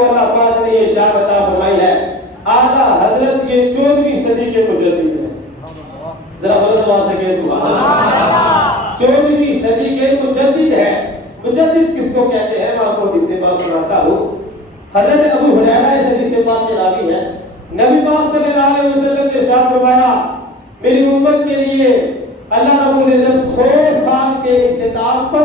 کو اللہ پاک نے یہ شان عطا فرمائی ہے. اعلیٰ حضرت یہ 14ویں صدی کے مجدد ہیں. ذرا بلند آواز سے کہیے سبحان اللہ. 14ویں صدی کے مجدد ہیں. مجدد کس کو کہتے ہیں میں آپ کو حدیث پاک سناتا ہوں. حضرت ابو ہریرہ اس حدیث پاک کے راوی ہیں. نبی پاک صلی اللہ علیہ وسلم نے ارشاد فرمایا میری امت کے لیے اللہ رب العزت 100 سال کے اختتام پر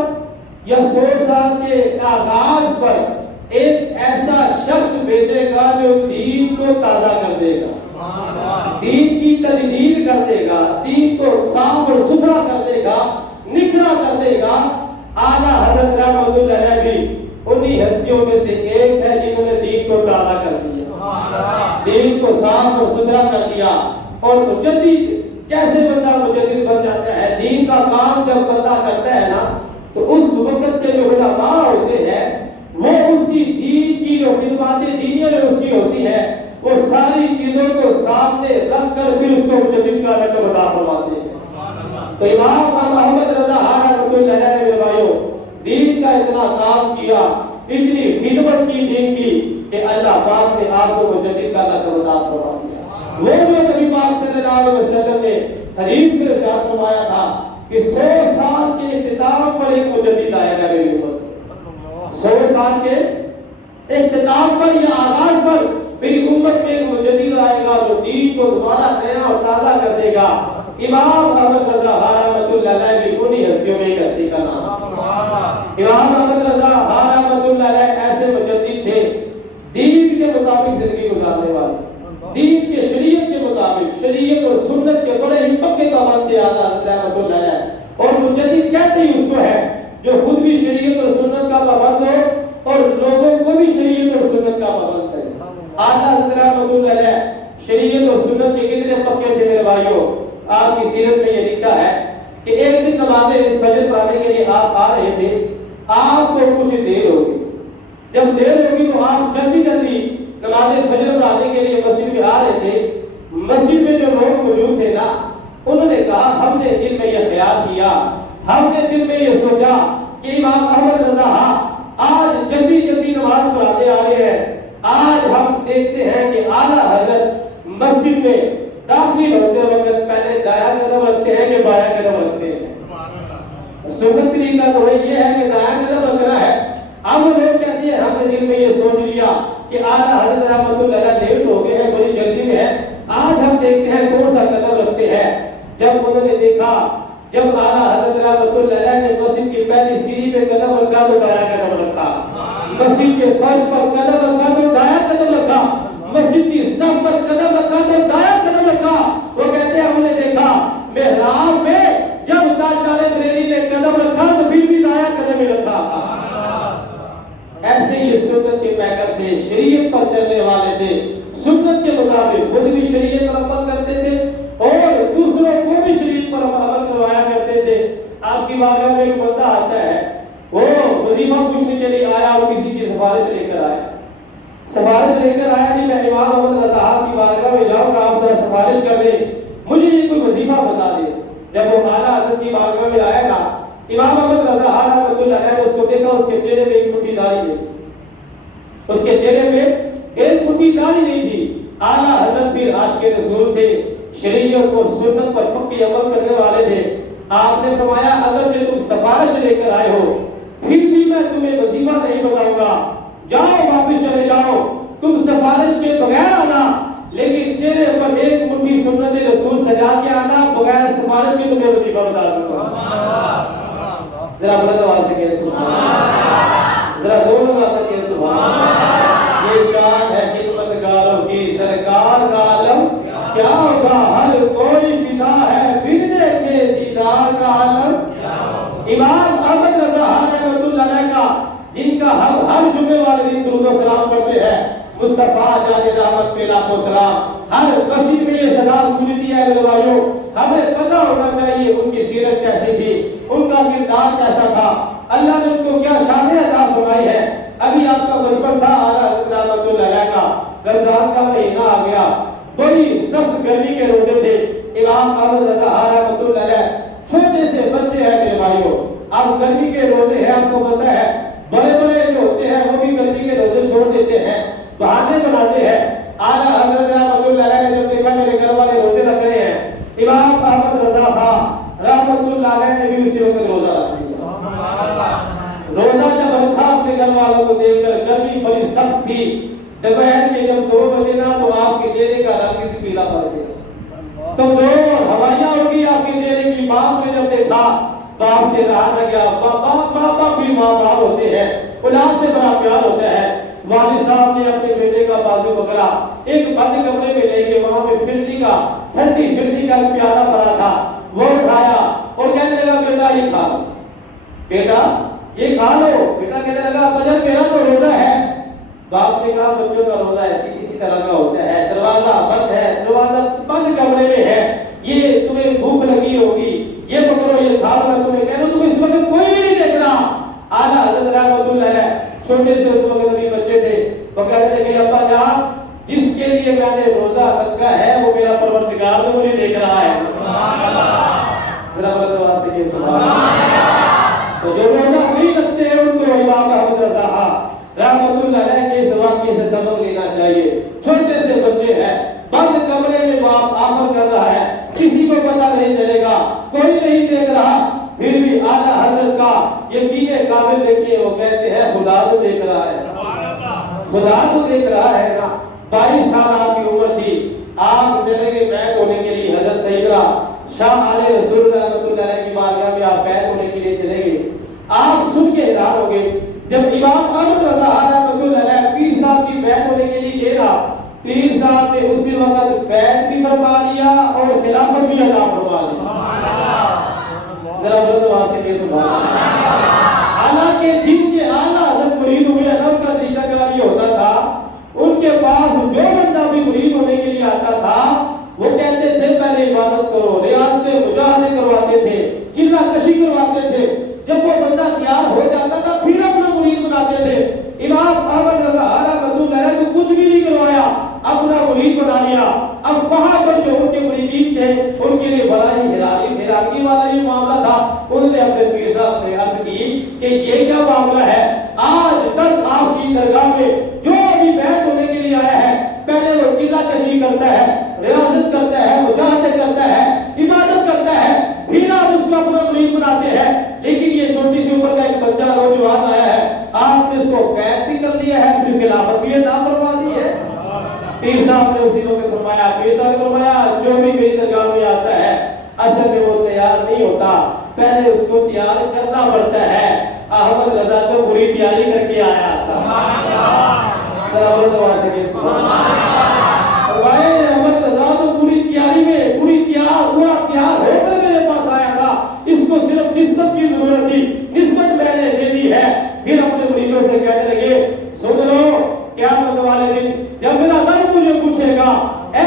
یا 100 سال کے آغاز پر ایک ایسا شخص بھیجے گا جو دین کو تازہ کر دے گا, دین کی تجدید کر دے گا, دین کو صاف اور ستھرا کر دے گا, نکھرا کر دے گا. اعلیٰ حضرت رحمۃ اللہ علیہ بھی انہی ہستیوں میں سے ایک ہے جنہوں نے دین کو تازہ کر دیا, دین کو صاف اور ستھرا کر دیا. اور مجدد کیسے بندہ مجدد بن جاتا ہے؟ دین کا کام جب بندہ کرتا ہے نا تو اس وقت کے جو علماء ہوتے ہیں وہ اس کی دین کی جو خدماتیں دینیہ جو اس کی ہوتی ہے وہ ساری چیزوں کو سامنے رکھ کر پھر اس کو مجدد کا لقب عطا فرماتے ہیں. تو امام محمد رضا رحمۃ اللہ علیہ میرے بھائیوں دین کا اتنا کام کیا, اتنی خدمت کی دین کی کہ اللہ پاک نے آپ کو مجدد کا لقب عطا فرما دیا. وہ جو نبی پاک صلی اللہ علیہ وسلم نے حدیث میں ارشاد فرمایا تھا کہ 100 سال کے اختتام پر ایک مجدد آئے گا میری امت. 100 سال کے اختتام پر یا آغاز پر میری امت میں ایک مجدد آئے گا جو دین کو دوبارہ نیا اور تازہ کر دے گا. امام محمد رضا رحمۃ اللہ علیہ کی انہی ہستیوں میں ایک ہستی کا نام. امام محمد رضا رحمۃ اللہ علیہ ایسے مجدد تھے دین کے مطابق زندگی گزارنے والے, دین کے شریعت کے مطابق شریعت اور سنت کے بڑے ہی پکے پابند تھے اعلیٰ حضرت رحمۃ اللہ علیہ. اور مجدد کہتے ہی اس کو ہے جو خود بھی شریعت اور سنت کا پابند ہو اور لوگوں کو بھی شریعت اور سنت کا پابند کرے. اعلیٰ حضرت رحمۃ اللہ علیہ شریعت اور سنت کے کتنے پکے تھے میرے بھائیوں. آپ کی سیرت میں یہ لکھا ہے کہ ایک دن نماز فجر پڑھنے کے لیے آپ آ رہے تھے, آپ کو کچھ دیر ہوگی. جب دیر ہوگی تو آپ جلدی جلدی نماز فجر پڑھنے کے لیے مسجد میں آ رہے تھے. مسجد میں جو لوگ موجود تھے نا انہوں نے کہا ہم نے دل میں یہ خیال کیا, ہم نے دل میں یہ سوچا کہ امام محمد رضا آج جلدی جلدی نماز پڑھاتے آ رہے ہیں, آج ہم دیکھتے ہیں کہ اعلیٰ حضرت مسجد میں داخل ہوتے وقت پہلے دایاں قدم رکھتے ہیں کہ بایاں قدم رکھتے ہیں. سنت طریقہ تو یہ ہے کہ دایاں قدم رکھنا ہے. اب لوگ کہتے ہیں ہم نے دل میں یہ سوچ لیا کہ اعلیٰ حضرت رحمۃ اللہ علیہ لیٹ ہو گئے ہیں, بڑی جلدی میں ہے, آج ہم دیکھتے ہیں کون سا قدم رکھتے ہیں. جب انہوں نے دیکھا جب اعلیٰ حضرت رحمۃ اللہ علیہ نے مسجد کی پہلی سیڑھی پہ قدم رکھا تو دایاں قدم رکھا, مسجد کے فرش پر قدم رکھا تو دایاں قدم رکھا, مسجد کی صف پر قدم رکھا تو دایاں قدم رکھا. وہ کہتے ہیں ہم نے دیکھا محراب میں جب تاجدار بریلی نے قدم رکھا تو بھی دایاں قدم ہی رکھا. ایسے یہ سنت کے پیکر تھے, شریعت پر چلنے والے تھے, سنت کے مطابق خود بھی شریعت پر عمل کرتے تھے اور دوسروں کو بھی شریعت پر عمل کروایا کرتے تھے. آپ کی بارگاہ میں ایک بندہ آتا ہے, وہ وظیفہ پوچھنے کے لیے آیا اور کسی کی سفارش لے کر آیا. سفارش لے کر آیا جی میں امام محمد رضا کی بارگاہ میں جاؤں گا, آپ ذرا سفارش کر دیں, مجھے یہ کوئی وظیفہ بتا دیں. جب وہ اعلیٰ حضرت کی بارگاہ میں آئے گا امام محمد رضا رحمۃ اللہ علیہ نے اس کو دیکھا, اس کے چہرے پہ ایک مٹھی داڑھی نہیں تھی, اس کے چہرے پہ ایک مٹھی داڑھی نہیں تھی. اعلیٰ حضرت پھر عاشق رسول تھے, شریعت اور سنت پر پکی عمل کرنے والے تھے. آپ نے فرمایا اگر جو تم سفارش لے کر آئے ہو پھر بھی میں تمہیں وظیفہ نہیں بتاؤں گا, جاؤ واپس چلے جاؤ, تم سفارش کے بغیر آنا لیکن چہرے پر ایک مٹھی سنت رسول سجا کے آنا, بغیر سفارش کے تمہیں وظیفہ بتا دوں گا. ذرا بلند آواز سے کہہ سبحان اللہ, ذرا زور لگا کر کہہ سبحان اللہ. یہ شان ہے خدمت گاروں کی, سرکار کا عالم کیا ہوگا, ہر کوئی فدا ہے بننے کے دیدار کا عالم. امام احمد رضا رحمۃ اللہ علیہ کا جن کا ہم ہر جمعے والے دن درود و سلام پڑھتے ہیں, مصطفیٰ جان رحمت پہ لاکھوں سلام, ہر مسجد میں یہ سلام گونجتی ہے میرے بھائیوں. ہمیں پتہ ہونا چاہیے ان کی سیرت کیسی تھی, ان کا کردار کیسا تھا, اللہ نے ان کو کیا شان عطا فرمائی ہے. ابھی آپ کا بچپن تھا اعلیٰ حضرت رحمۃ اللہ علیہ کا, رمضان کا مہینہ آ گیا, بڑی سخت گرمی کے روزے تھے. امام احمد رضا رحمۃ اللہ علیہ چھوٹے سے بچے ہیں میرے بھائیوں, اب گرمی کے روزے ہیں, آپ کو پتہ ہے بڑے بڑے جو ہوتے ہیں وہ بھی گرمی کے روزے چھوڑ دیتے ہیں. دیکھ کر گرمی بڑی سخت تھی. دوپہر کے جب 2 بجے نا تو آپ کے چہرے کا رنگ کسی پیلا پڑ گیا. کمزور ہوائیاں ہوگی آپ کے چہرے کی. باپ نے جب دیکھا باپ سے رہا نہ گیا. باپ بھی ماں باپ ہوتے ہیں, اولاد سے بڑا پیار ہوتا ہے. والد صاحب نے اپنے بیٹے کا بازو پکڑا, ایک بند کمرے میں لے گئے. وہاں پہ ٹھنڈی کا پیالہ پڑا تھا, وہ اٹھایا اور کہنے لگا بیٹا یہ کھا لو, بیٹا یہ کھا لو. بیٹا کہنے لگا ابا میرا تو روزہ ہے. باپ نے کہا بچوں کا روزہ ایسی کسی طرح کا ہوتا ہے, دروازہ بند ہے, دروازہ بند کمرے میں ہے, یہ تمہیں بھوک لگی ہوگی, یہ پکڑو یہ کھا لو. میں تمہیں کہہ رہا ہوں تم اس وقت کوئی بھی نہیں دیکھ رہا. اعلیٰ حضرت رحمۃ اللہ علیہ چھوٹے سے اس وقت ابھی بچے تھے, وہ کہتے تھے کہ ابا جان جس کے لیے میں نے روزہ رکھا ہے وہ میرا پروردگار تو مجھے دیکھ رہا ہے. ذرا بلند سے کہ سبحان اللہ. تو جو روزہ نہیں رکھتے ہیں ان کو امام احمد رضا رحمۃ اللہ علیہ کے اس واقعے سے سبق لینا چاہیے. چھوٹے سے بچے ہیں, بند کمرے میں باپ آفر کر رہا ہے, کسی کو پتہ نہیں چلے گا, کوئی نہیں دیکھ رہا, پھر بھی اعلیٰ حضرت کا یقین کامل دیکھیے. وہ کہتے ہیں خدا تو دیکھ رہا ہے, خدا تو دیکھ رہا ہے نا. 22 سال آپ کی عمر تھی, آپ چلے گئے بیعت ہونے کے لیے. حضرت سیدنا شاہ علیہ رسول رحمۃ اللہ علیہ کی بارگاہ میں آپ بیعت ہونے کے لیے چلے گئے. آپ سن کے حیران ہو گئے جب امام احمد رضا رحمۃ اللہ علیہ پیر صاحب کی بیعت ہونے کے لیے گئے نا, پیر صاحب نے اسی وقت بیعت بھی فرما لیا اور خلافت بھی عطا فرما لی. ذرا بلند آواز سے کہیے سبحان اللہ. حالانکہ جن کے اعلیٰ حضرت مرید ہوئے ان کا طریقہ کار یہ ہوتا تھا, ان کے پاس جو بندہ بھی مرید ہونے کے لیے آتا تھا وہ کہتے تھے پہلے عبادت کرو, ریاضتیں مجاہدے کرواتے تھے, چلہ کشی کرواتے تھے. جب وہ بندہ تیار ہو جاتا تھا پھر اپنا مرید بناتے تھے. امام احمد رضا رحمۃ اللہ علیہ تو کچھ بھی نہیں کروایا, اپنا مرید بنا لیا. اب وہاں پر جو ان کے مریدین تھے ان کے لیے بڑا ہی حیرانی والا یہ معاملہ تھا. انہوں نے اپنے پیر صاحب سے عرض کی کہ یہ کیا معاملہ ہے, آج تک آپ کی درگاہ میں جو ابھی بیعت ہونے کے لیے آیا ہے پہلے وہ چلہ کشی کرتا ہے, ریاضت کرتا ہے, مجاہدے کرتا ہے, عبادت کرتا ہے, پھر آپ اس کو اپنا مرید بناتے ہیں. لیکن یہ چھوٹی سی عمر کا ایک بچہ نوجوان آیا ہے, آپ نے اس کو قید بھی کر لیا ہے, پھر خلافت بھی عطا فرما دی ہے. پیر صاحب نے اسی وقت فرمایا, پیر صاحب نے فرمایا جو بھی میری درگاہ میں آتا ہے اصل میں وہ تیار نہیں ہوتا, پہلے اس کو تیار کرنا پڑتا ہے. احمد رضا تو پوری تیاری کر کے آیا. سبحان اللہ. احمد رضا تو پوری تیاری میں پورا تیار ہو کر میرے پاس آیا تھا, اس کو صرف نسبت کی ضرورت تھی, نسبت میں نے دے دی ہے. پھر اپنے مریدوں سے کہنے لگے سن لو قیامت والے دن جب میرا رب مجھے پوچھے گا اے